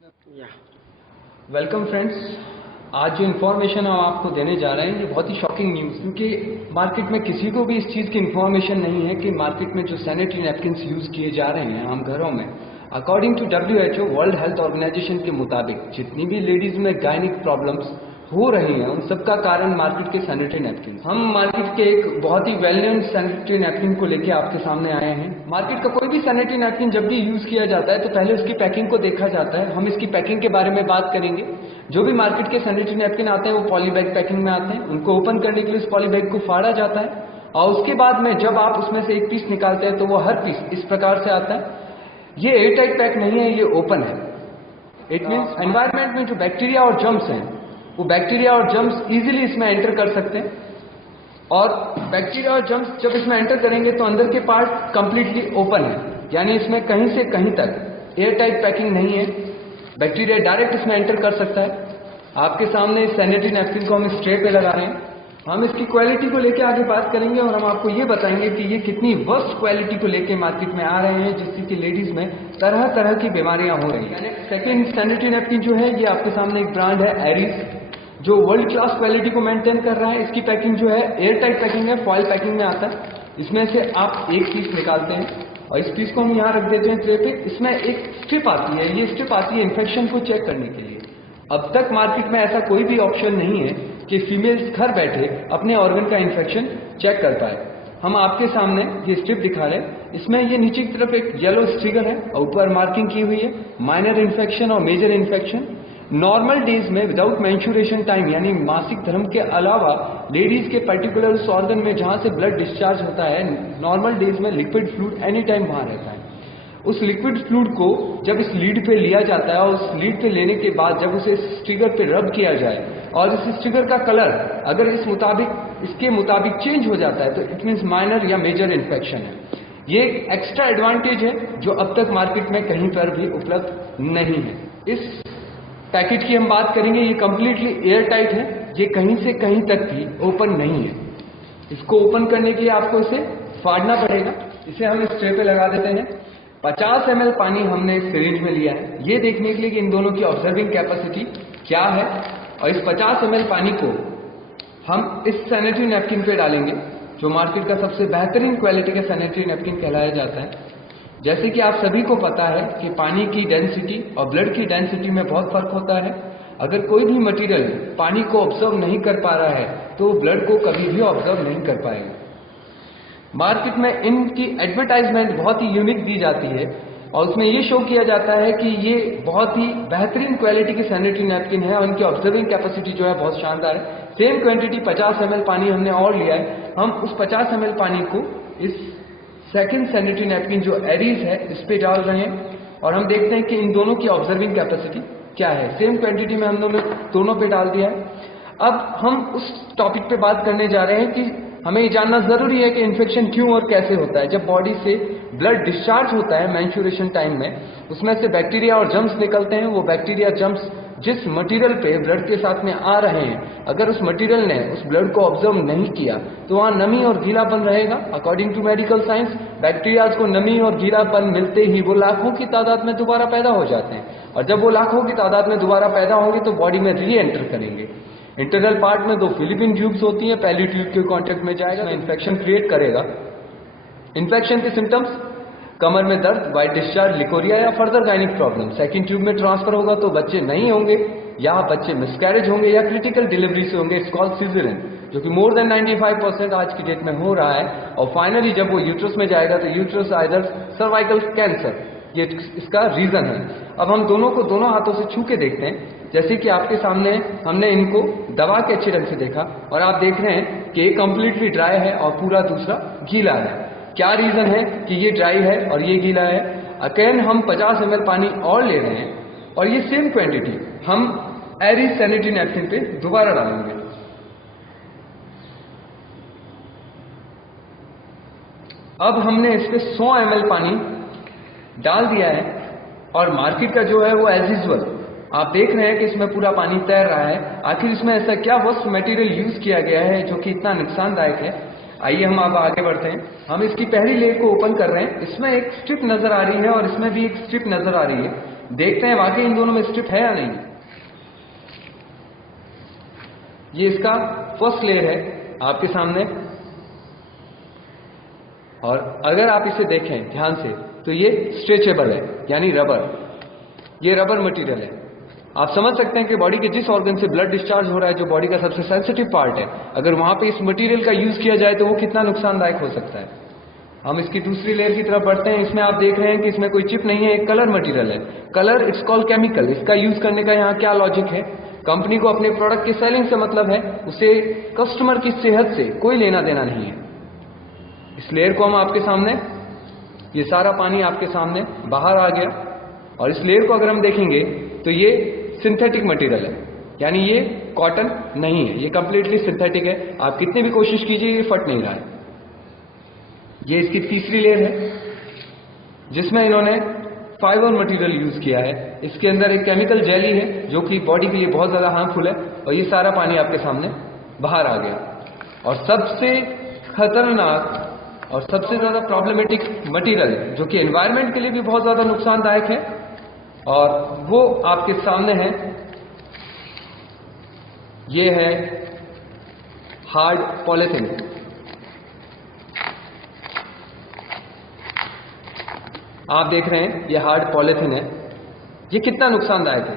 या welcome friends. आज जो इन्फॉर्मेशन हम आपको देने जा रहे हैं ये बहुत ही शॉकिंग न्यूज़, क्योंकि मार्केट में किसी को भी इस चीज़ की इन्फॉर्मेशन नहीं है कि मार्केट में जो सैनिटरी नैपकिन्स यूज़ किए जा रहे हैं आम घरों में, according to WHO world health organization के मुताबिक जितनी भी लेडीज में गायनिक प्रॉब्लम्स हो रही हैं उन सबका कारण मार्केट के सैनिटरी नैपकिन। हम मार्केट के एक बहुत ही वेल नोन सैनिटरी नैपकिन को लेकर आपके सामने आए हैं। मार्केट का कोई भी सैनिटरी नैपकिन जब भी यूज किया जाता है तो पहले उसकी पैकिंग को देखा जाता है। हम इसकी पैकिंग के बारे में बात करेंगे। जो भी मार्केट के सैनिटरी नैपकिन आते हैं वो पॉली बैग पैकिंग में आते हैं। उनको ओपन करने के लिए उस पॉली बैग को फाड़ा जाता है और उसके बाद में जब आप उसमें से एक पीस निकालते हैं तो वो हर पीस इस प्रकार से आता है। ये एयर टाइट पैक नहीं है, ये ओपन है। इट मीन्स एनवायरमेंट में जो बैक्टीरिया और जर्म्स हैं वो बैक्टीरिया और जर्म्स इजीली इसमें एंटर कर सकते हैं और बैक्टीरिया और जर्म्स जब इसमें एंटर करेंगे तो अंदर के पार्ट कंप्लीटली ओपन है, यानी इसमें कहीं से कहीं तक एयर टाइट पैकिंग नहीं है। बैक्टीरिया डायरेक्ट इसमें एंटर कर सकता है। आपके सामने सैनिटरी नैपकिन को हम इस ट्रे पे लगा रहे हैं। हम इसकी क्वालिटी को लेकर आगे बात करेंगे और हम आपको ये बताएंगे कि ये कितनी वर्स्ट क्वालिटी को लेकर मार्केट में आ रहे हैं जिससे कि लेडीज में तरह तरह की बीमारियां हो रही हैं। सेकेंड सैनिटरी नैपकिन जो है ये आपके सामने एक ब्रांड है एरीज, जो वर्ल्ड क्लास क्वालिटी को मेंटेन कर रहा है। इसकी पैकिंग जो है एयर टाइट पैकिंग है, फॉइल पैकिंग में आता है। इसमें से आप एक पीस निकालते हैं और इस पीस को हम यहाँ रख देते हैं ट्रे पे। इसमें एक स्ट्रिप आती है, ये स्ट्रिप आती है इन्फेक्शन को चेक करने के लिए। अब तक मार्केट में ऐसा कोई भी ऑप्शन नहीं है कि फीमेल्स घर बैठे अपने ऑर्गन का इन्फेक्शन चेक कर पाए। हम आपके सामने ये स्ट्रिप दिखा रहे हैं। इसमें ये नीचे की तरफ एक येलो स्टिकर है और ऊपर मार्किंग की हुई है माइनर इन्फेक्शन और मेजर इन्फेक्शन। नॉर्मल डेज में विदाउट मेंस्ट्रुएशन टाइम यानी मासिक धर्म के अलावा लेडीज के पर्टिकुलर उस ऑर्गन में जहां से ब्लड डिस्चार्ज होता है, नॉर्मल डेज में लिक्विड फ्लूइड एनी टाइम वहां रहता है। उस लिक्विड फ्लूइड को जब इस लीड पे लिया जाता है और उस लीड पे लेने के बाद जब उसे स्टिकर पे रब किया जाए और इस स्टिकर का कलर अगर इसके मुताबिक चेंज हो जाता है तो इट मीन्स माइनर या मेजर इन्फेक्शन है। ये एक एक्स्ट्रा एडवांटेज है जो अब तक मार्केट में कहीं पर भी उपलब्ध नहीं है। इस पैकेट की हम बात करेंगे, ये कंप्लीटली एयर टाइट है, ये कहीं से कहीं तक भी ओपन नहीं है। इसको ओपन करने के लिए आपको इसे फाड़ना पड़ेगा। इसे हम इस ट्रे पे लगा देते हैं। 50 ml पानी हमने इस सिरिंज में लिया है, ये देखने के लिए कि इन दोनों की ऑब्जर्विंग कैपेसिटी क्या है। और इस 50 ml पानी को हम इस सैनिटरी नैपकिन पे डालेंगे जो मार्केट का सबसे बेहतरीन क्वालिटी का सैनिटरी नैपकिन कहलाया जाता है। जैसे कि आप सभी को पता है कि पानी की डेंसिटी और ब्लड की डेंसिटी में बहुत फर्क होता है। अगर कोई भी मटेरियल पानी को ऑब्जर्व नहीं कर पा रहा है तो ब्लड को कभी भी ऑब्जर्व नहीं कर पाएगा। मार्केट में इनकी एडवर्टाइजमेंट बहुत ही यूनिक दी जाती है और उसमें ये शो किया जाता है कि ये बहुत ही बेहतरीन क्वालिटी की सैनिटरी नैपकिन है और इनकी ऑब्जर्विंग कैपेसिटी जो है बहुत शानदार है। सेम क्वांटिटी 50 ml पानी हमने और लिया है। हम उस 50 ml पानी को इस सेकंड सैनिटरी नैपकिन जो एरीज है इस पे डाल रहे हैं और हम देखते हैं कि इन दोनों की ऑब्जर्विंग कैपेसिटी क्या है। सेम क्वांटिटी में हम दोनों पे डाल दिया है। अब हम उस टॉपिक पे बात करने जा रहे हैं कि हमें ये जानना जरूरी है कि इन्फेक्शन क्यों और कैसे होता है। जब बॉडी से ब्लड डिस्चार्ज होता है मेंस्ट्रुएशन टाइम में, उसमें से बैक्टीरिया और जर्म्स निकलते हैं। वो बैक्टीरिया जर्म्स जिस मटेरियल पे ब्लड के साथ में आ रहे हैं, अगर उस मटेरियल ने उस ब्लड को ऑब्जर्व नहीं किया तो वहां नमी और गीलापन रहेगा। According to medical science, bacterias को नमी और गीलापन मिलते ही वो लाखों की तादाद में दोबारा पैदा हो जाते हैं और जब वो लाखों की तादाद में दोबारा पैदा होंगे तो बॉडी में री एंटर करेंगे। इंटरनल पार्ट में 2 फिलिपिन ट्यूब्स होती हैं, पहली ट्यूब के कांटेक्ट में जाएगा तो इन्फेक्शन क्रिएट करेगा। इन्फेक्शन के सिम्टम्स कमर में दर्द, वाइट डिस्चार्ज, लिकोरिया या further gynaec problem. Second tube में ट्रांसफर होगा तो बच्चे नहीं होंगे या बच्चे मिसकैरेज होंगे या क्रिटिकल डिलीवरी से होंगे, इट्स कॉल्ड सिजेरियन, जो कि मोर देन 95% आज की डेट में हो रहा है। और फाइनली जब वो यूट्रस में जाएगा तो यूट्रस आइदर सर्वाइकल कैंसर, ये इसका रीजन है। अब हम दोनों को दोनों हाथों से छू के देखते हैं। जैसे कि आपके सामने हमने इनको दबा के अच्छे ढंग से देखा और आप देख रहे हैं कि एक कंप्लीटली ड्राई है और पूरा दूसरा गीला है। क्या रीजन है कि ये ड्राई है और ये गीला है? अगेन हम 50 ml पानी और ले रहे हैं और ये सेम क्वांटिटी हम एरीज सैनिटरी नैपकिन पे दोबारा डालेंगे। अब हमने इस पे 100 ml पानी डाल दिया है और मार्केट का जो है वो एज यूजुअल आप देख रहे हैं कि इसमें पूरा पानी तैर रहा है। आखिर इसमें ऐसा क्या वर्स्ट मटेरियल यूज किया गया है जो कि इतना नुकसानदायक है? आइए हम अब आगे बढ़ते हैं। हम इसकी पहली लेयर को ओपन कर रहे हैं। इसमें एक स्ट्रिप नजर आ रही है और इसमें भी एक स्ट्रिप नजर आ रही है। देखते हैं वाकई इन दोनों में स्ट्रिप है या नहीं। ये इसका फर्स्ट लेयर है आपके सामने, और अगर आप इसे देखें ध्यान से तो ये स्ट्रेचेबल है, यानी रबर। ये रबर मटेरियल है। आप समझ सकते हैं कि बॉडी के जिस ऑर्गन से ब्लड डिस्चार्ज हो रहा है, जो बॉडी का सबसे सेंसिटिव पार्ट है, अगर वहां पे इस मटेरियल का यूज किया जाए तो वो कितना नुकसानदायक हो सकता है। हम इसकी दूसरी लेयर की तरफ बढ़ते हैं। इसमें आप देख रहे हैं कि इसमें कोई चिप नहीं है, एक कलर मटेरियल है। Colour it's called chemical. इसका यूज करने का यहाँ क्या लॉजिक है? कंपनी को अपने प्रोडक्ट की सेलिंग से मतलब है, उसे कस्टमर की सेहत से कोई लेना देना नहीं है। इस लेयर को हम आपके सामने, ये सारा पानी आपके सामने बाहर आ गया, और इस लेयर को अगर हम देखेंगे तो ये सिंथेटिक मटेरियल है, यानी ये कॉटन नहीं है, ये कंप्लीटली सिंथेटिक है। आप कितनी भी कोशिश कीजिए ये फट नहीं रहा है। ये इसकी तीसरी लेयर है जिसमें इन्होंने फाइबर मटेरियल यूज किया है। इसके अंदर एक केमिकल जेली है जो कि बॉडी के लिए बहुत ज्यादा हार्मफुल है, और ये सारा पानी आपके सामने बाहर आ गया। और सबसे खतरनाक और सबसे ज्यादा प्रॉब्लमेटिक मटेरियल जो कि एनवायरनमेंट के लिए भी बहुत ज्यादा नुकसानदायक है, और वो आपके सामने है। ये है हार्ड पॉलीथिन। आप देख रहे हैं ये हार्ड पॉलीथिन है। ये कितना नुकसानदायक है,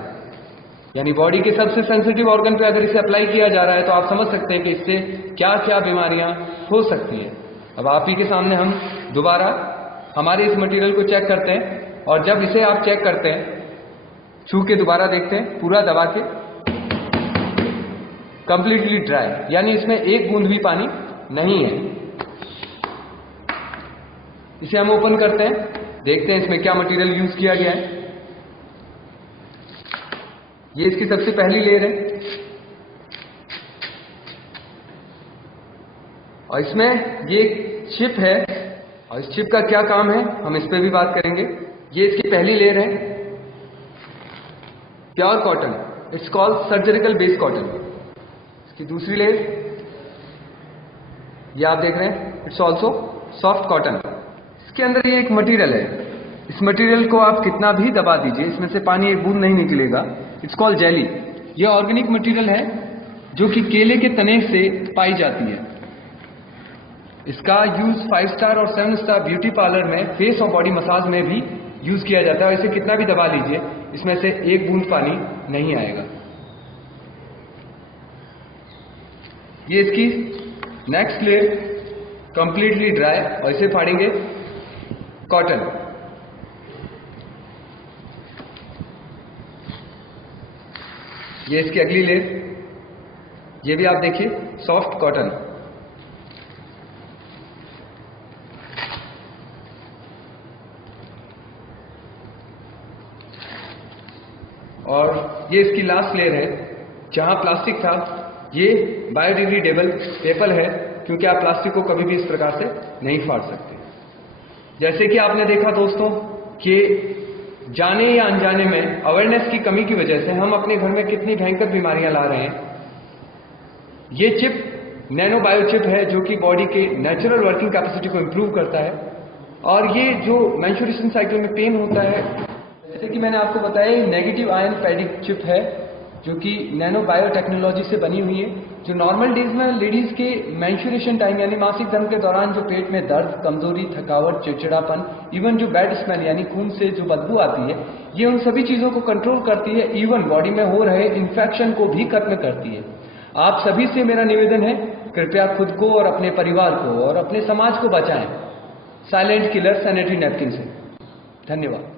यानी बॉडी के सबसे सेंसिटिव ऑर्गन पे अगर इसे अप्लाई किया जा रहा है तो आप समझ सकते हैं कि इससे क्या क्या बीमारियां हो सकती है। अब आप ही के सामने हम दोबारा हमारे इस मटेरियल को चेक करते हैं, और जब इसे आप चेक करते हैं, छू के दोबारा देखते हैं, पूरा दबा के, कंप्लीटली ड्राई, यानी इसमें एक बूंद भी पानी नहीं है। इसे हम ओपन करते हैं, देखते हैं इसमें क्या मटेरियल यूज किया गया है। ये इसकी सबसे पहली लेयर है, और इसमें ये चिप है, और इस चिप का क्या काम है हम इस पर भी बात करेंगे। ये इसकी पहली लेयर है, pure cotton, it's called surgical base cotton. इसकी दूसरी लेयर, ये आप देख रहे हैं, इट्स ऑल्सो सॉफ्ट कॉटन। इसके अंदर ये एक मटेरियल है, इस मटेरियल को आप कितना भी दबा दीजिए, इसमें से पानी एक बूंद नहीं निकलेगा। It's called jelly. ये ऑर्गेनिक मटेरियल है जो कि केले के तने से पाई जाती है। इसका यूज 5 स्टार और 7 स्टार ब्यूटी पार्लर में फेस और बॉडी मसाज में भी यूज किया जाता है, और इसे कितना भी दबा लीजिए इसमें से एक बूंद पानी नहीं आएगा। ये इसकी नेक्स्ट लेयर कंप्लीटली ड्राई, और इसे फाड़ेंगे कॉटन। ये इसकी अगली लेयर, ये भी आप देखिए सॉफ्ट कॉटन। और ये इसकी लास्ट लेयर है, जहां प्लास्टिक था ये बायोडिग्रेडेबल पेपर है, क्योंकि आप प्लास्टिक को कभी भी इस प्रकार से नहीं फाड़ सकते। जैसे कि आपने देखा दोस्तों कि जाने या अनजाने में अवेयरनेस की कमी की वजह से हम अपने घर में कितनी भयंकर बीमारियां ला रहे हैं। ये चिप नैनो बायो चिप है जो कि बॉडी के नेचुरल वर्किंग कैपेसिटी को इंप्रूव करता है, और ये जो मेंस्ट्रुएशन साइकिल में पेन होता है, जैसे कि मैंने आपको बताया, नेगेटिव आयन पैडिक चिप है जो कि नैनो बायो टेक्नोलॉजी से बनी हुई है, जो नॉर्मल डेज में लेडीज के मेंस्ट्रुएशन टाइम यानी मासिक धर्म के दौरान जो पेट में दर्द, कमजोरी, थकावट, चिड़चिड़ापन, इवन जो बैड स्मेल यानी खून से जो बदबू आती है, ये उन सभी चीजों को कंट्रोल करती है, इवन बॉडी में हो रहे इन्फेक्शन को भी खत्म करती है। आप सभी से मेरा निवेदन है, कृपया खुद को और अपने परिवार को और अपने समाज को बचाएं साइलेंट किलर सैनिटरी नैपकिन से। धन्यवाद।